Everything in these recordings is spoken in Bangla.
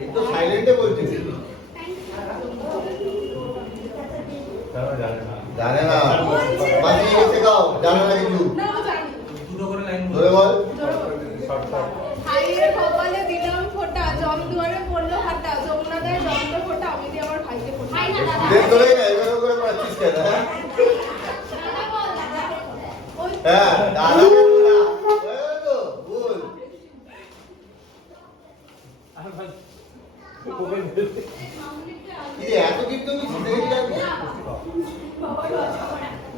এই তো সাইলেন্টে বলছে। জানে না বাকি এসে গাও জানে না কিছু। দুটো করে লাইন ধরে বল। ভাইয়ের কপালে দিলাম ফোঁটা, জম দুয়ারে পড়লো হাঁটা, যমুনা দেয় জমকে ফোঁটা, আমি দিয়ে আমার ভাইকে ফোঁটা। দেখ ধরে না এভাবে করে পাচ্ছিস কেন? হ্যাঁ দাদা বল না তো বল। এই এত কিন্তু তুমি ছুটে গেলি কেন?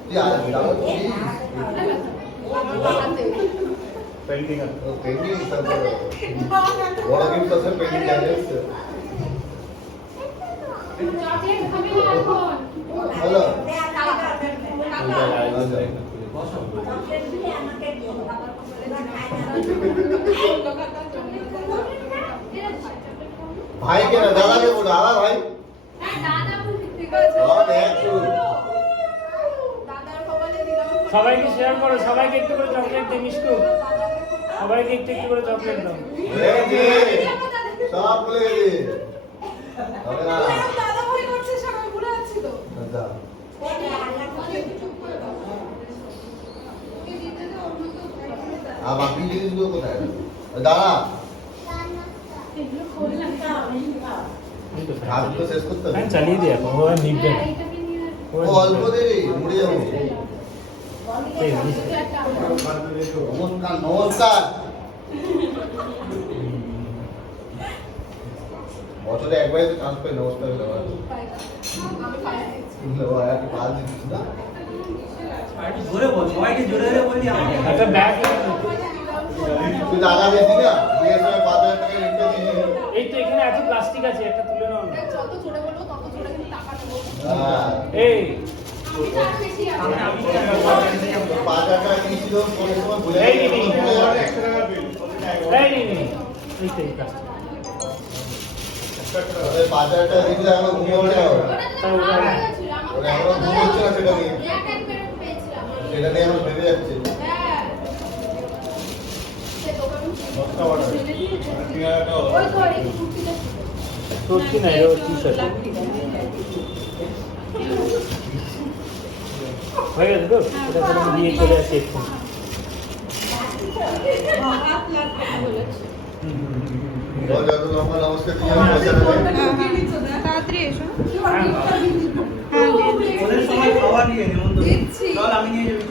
তুই আর দাও প্লিজ। পেন্ডিং আছে পেন্ডিং তারপরে বড় গিফট আছে পেন্ডিং আছে। হ্যালো ভাই কে না দাদাকে বলো আবার ভাই। ঠিক আছে। দাদার কপালে দিলাম ফোঁটা, সবাইকে শেয়ার করো, সবাইকে একটু করে চকলেট দে মিষ্টি, সবাইকে একটু একটু করে চকলেট দাও। সব ভুলে গেলি হবে না। দাদা ভাই করছে সবাই ভুলে যাচ্ছি তো। আচ্ছা আর বাকি জিনিসগুলো কোথায় দাদা হাতগুলো শেষ করতে হবে। হ্যাঁ চালিয়ে দে এখন, ওরা নিবে না। ও অল্প দেরি মুড়ে যাবো। নমস্কার নমস্কার। বছরে একবারই তো চান্স পাই নমস্কার দেওয়ার। আমি পাই পাল দিচ্ছিস না? একটু জোরে বল, সবাইকে জোরে জোরে বললি আমাকে। একটা ব্যাগ তুই দাদা বেশি না বিয়ের সময় 5,000 টাকা রেখে দিয়েছিস। এই তো এখানে এত প্লাস্টিক আছে, একটা তুলে নাও না। যত জোরে বলবো তত জোরে কিন্তু টাকা নেবো। হ্যাঁ এই আমি তার বেশি আমি আমি 5,000 টাকা দিয়েছিল কোন সময় ভুলে এই গেছি। নে, নে। 100 টাকা বিল। এই নে, নে। এই তো এই প্লাস্টিক। ওদের 5,000 টাকা দিয়েছিল এখন ঘুমিয়ে ওঠে না ওরা। তাই ওটা ওরা এখনো ঘুমোচ্ছে না সেটা নিয়ে। সেটা নিয়ে এখন ভেবে যাচ্ছে। সত্যি না, এটা টি-শার্ট হয়ে গেছে তো, এটা করে দিয়ে চলে আসি একটু। ও যত লম্বা নমস্কার দিয়ে পয়সা দেবে। তাড়াতাড়ি এসো। ওদের সময় খাওয়া নিয়ে নেমন্তন্ন। দিচ্ছি। চল আমি নিয়ে যাবি।